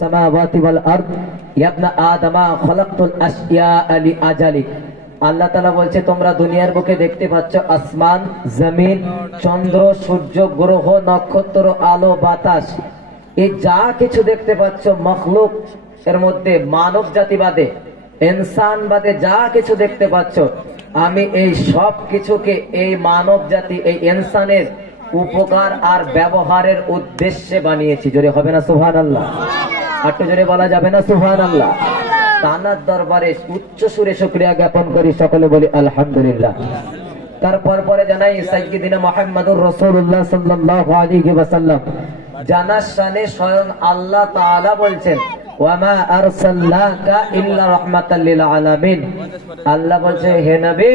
সামাওয়াতি ওয়াল আরদ ইয়া ইবনা আদমা খলাকতুল আশইয়া লিআজালিক। আল্লাহ তাআলা বলছে তোমরা দুনিয়ার বুকে দেখতে পাচ্ছ আসমান, জমিন, চন্দ্র, সূর্য, গ্রহ, নক্ষত্র, আলো, বাতাস, এই যা কিছু দেখতে পাচ্ছ মখলুক এর মধ্যে মানব জাতি বাদে, ইনসান বাদে যা কিছু দেখতে পাচ্ছ, আমি এই সব কিছুকে এই মানব জাতি, এই ইনসানের উপকার আর ব্যবহারের উদ্দেশ্যে বানিয়েছি। জোরে হবে না সুবহানাল্লাহ? একটু জোরে বলা যাবে না সুবহানাল্লাহ? তানার দরবারে উচ্চ সুরে শুকরিয়া জ্ঞাপন করি, সকলে বলি আলহামদুলিল্লাহ। তারপর পরে জানাই সাইয়্যিদিনা মুহাম্মাদুর রাসূলুল্লাহ সাল্লাল্লাহু আলাইহি ওয়াসাল্লাম জানার শানে স্বয়ং আল্লাহ তাআলা বলছেন ওয়ামা আরসালনাকা ইল্লা রাহমাতাল লিল আলামিন। আল্লাহ বলছে হে নবী,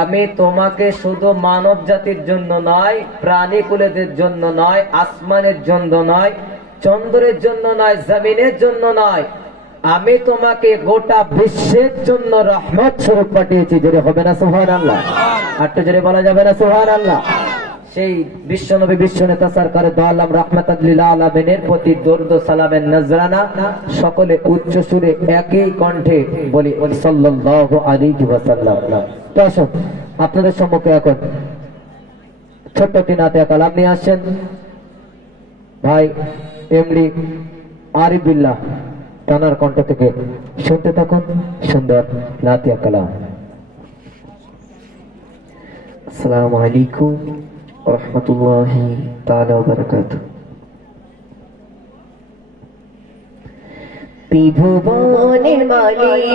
আমি তোমাকে শুধু মানব জাতির জন্য নয়, প্রাণী কুলের জন্য নয়, আসমানের জন্য নয়, চন্দ্রের জন্য নয়, জমিনের জন্য নয়, আমি তোমাকে গোটা বিশ্বের জন্য রহমত স্বরূপ পাঠিয়েছি। জোরে হবে না সুবহানাল্লাহ? একটু জোরে বলা যাবে না সুবহানাল্লাহ? সেই বিশ্বনবী বিশ্বনেতা সরকারে দো আলম রাহমাতাল লিল আলামিনের প্রতি দরুদ ও সালামের নজরানা সকলে উচ্চ সুরে একই কণ্ঠে বলি সাল্লাল্লাহু আলাইহি ওয়াসাল্লাম। তো আসুন আপনাদের সম্মুখে এখন ছোট্ট একটি নাতিয়া কালাম নিয়ে আসছেন ভাই এমডি আরিফ বিল্লাহ, তানার কণ্ঠ থেকে শুনতে থাকুন সুন্দর নাতিয়া কালাম। আসসালামু আলাইকুম ওয়া রাহমাতুল্লাহি তাআলা ওয়া বারাকাতুহু। ত্রিভুবনের মালিক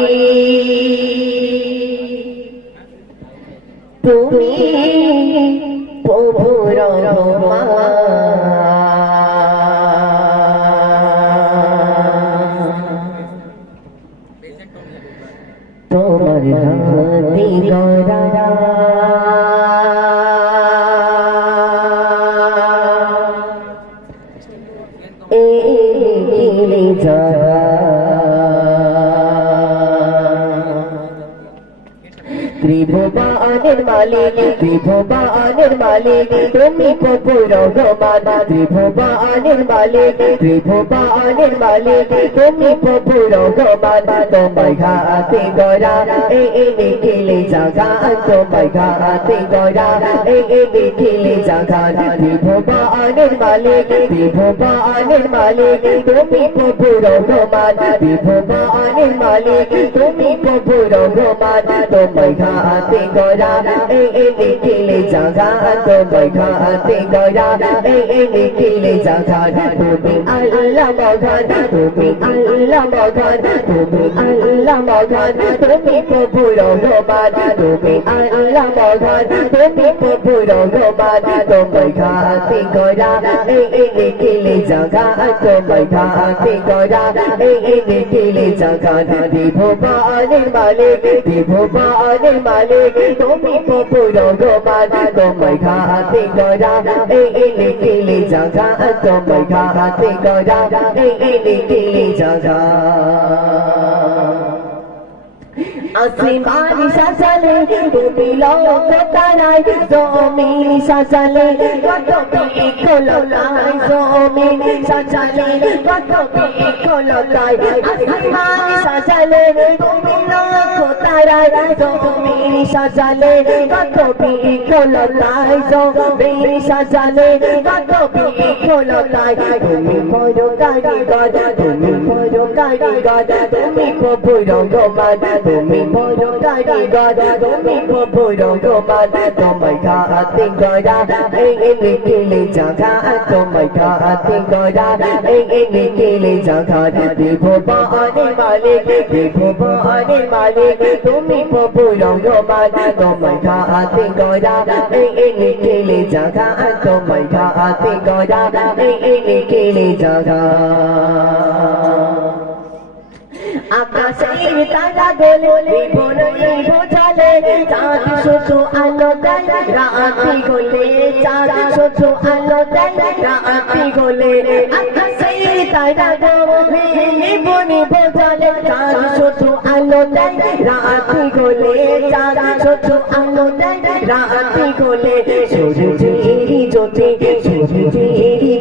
তুমি প্রভু রহমান, তোমার হাতে গড়া ত্রিভুবনের মালিক, ত্রিভুবনের মালিক তুমি প্রভু রহমান, ত্রিভুবনের মালিক, ত্রিভুবনের মালিক তুমি প্রভু রহমান, তোমার হাতে গড়া এই নিখিল জাগান, তোমার হাতে গড়া এই নিখিল জাগান, ত্রিভুবনের মালিক, ত্রিভুবনের মালিক তুমি প্রভু রহমান, ত্রিভুবনের মালিক তুমি প্রভু রহমান, তোমার হাতে গড়া এই নিখিল জাগান, তোমার হাতে গড়া এই নিখিল জাগান, তুমি আল্লাহ মহান, তুমি আল্লাহ মহান, তুমি আল্লাহ মহান, তুমি প্রভু রহমান, তুমি আল্লাহ মহান, তুমি প্রভু রহমান, তোমার হাতে গড়া এই নিখিল জাগান, তোমার হাতে গড়া এই নিখিল জাগান, ত্রিভুবনের মালিক, ত্রিভুবনের মালিক তুমি প্রভু রহমান, তোমার হাতে গড়া এই নিখিল জাগান, তোমার হাতে গড়া এই নিখিল জাগান। আসমান সাজালে তুমি লোক তারাই, জমিন সাজালে কত বিকলতায়, জমিন সাজালে কত বিকলতায়, আসমান সাজালে তুমি লোক তারাই, জমিন সাজালে কত বিকলতায়, জমিন সাজালে কত বিকলতায়, তুমি বড় কারিগর, তুমি বড় কারিগর, তুমি প্রভু রহমান, তুমি বড় কারিগর, তুমি প্রভু রহমান, তোমার হাতে গড়া এই নিখিল জাগান, তোমার হাতে গড়া এই নিখিল জাগান, ত্রিভুবনের মালিক, ত্রিভুবনের মালিক তুমি প্রভু রহমান, তোমার হাতে গড়া এই নিখিল জাগান, তোমার হাতে গড়া এই নিখিল জাগান। আকাশের তারা গোলে বনই বোঝালে, চাঁদ শুধু আলো দেয় রাতি গোলে, চাঁদ শুধু আলো দেয় রাতি গোলে, আকাশের তারা গোলে বনি বোঝালে, চাঁদ শুধু আলো দেয় রাতি গোলে, চাঁদ শুধু আলো দেয় রাতি গোলে, সূর্যের জ্যোতি, সূর্যের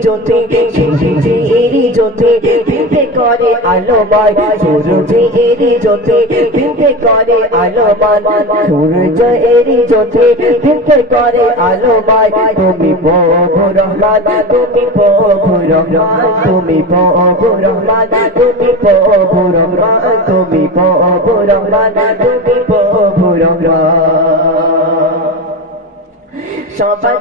জ্যোতি, সূর্যের জ্যোতি বিন্দে করে আলোময় সূর্যের জ্যোতি বিন্দে করে আলোময় সূর্যের জ্যোতি বিন্দে করে আলোময় তুমি প্রভু রহমান তুমি প্রভু রহমান তুমি প্রভু রহমান তুমি প্রভু রহমান তুমি প্রভু রহমান তুমি প্রভু রহমান সবাই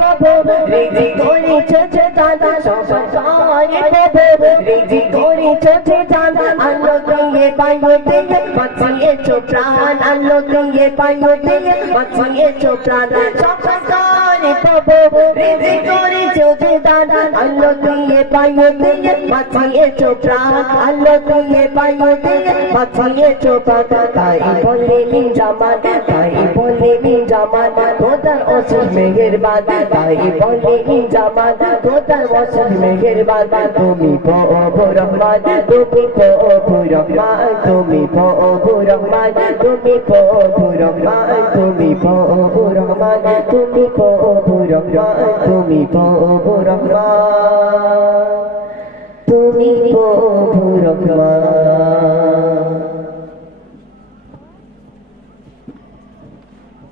বাবু রিজি করি চোখে দাদা সবাই বাবু রিজি করি চোখে দাদা আলো দিয়ে পাইও দিয়ে বাঁচিয়েছো প্রাণ আলো দিয়ে পাইও দিয়ে বাঁচিয়েছো প্রাণ সবাই বাবু রিজি করি চোখে দাদা আলো দিয়ে পাইও দিয়ে বাঁচিয়েছো প্রাণ আলো দিয়ে পাইও দিয়ে বাঁচিয়েছো প্রাণ তাই বলে জামান তাই বলে জামান খোদার অসীম মেহেরবান তাই বলে জামান খোদার অসীম মেহেরবান তুমি প্রভু রহমান তুমি প্রভু রহমান তুমি প্রভু রহমান তুমি প্রভু রহমান তুমি প্রভু রহমান তুমি প্রভু রহমান তুমি প্রভু রহমান তুমি প্রভু রহমান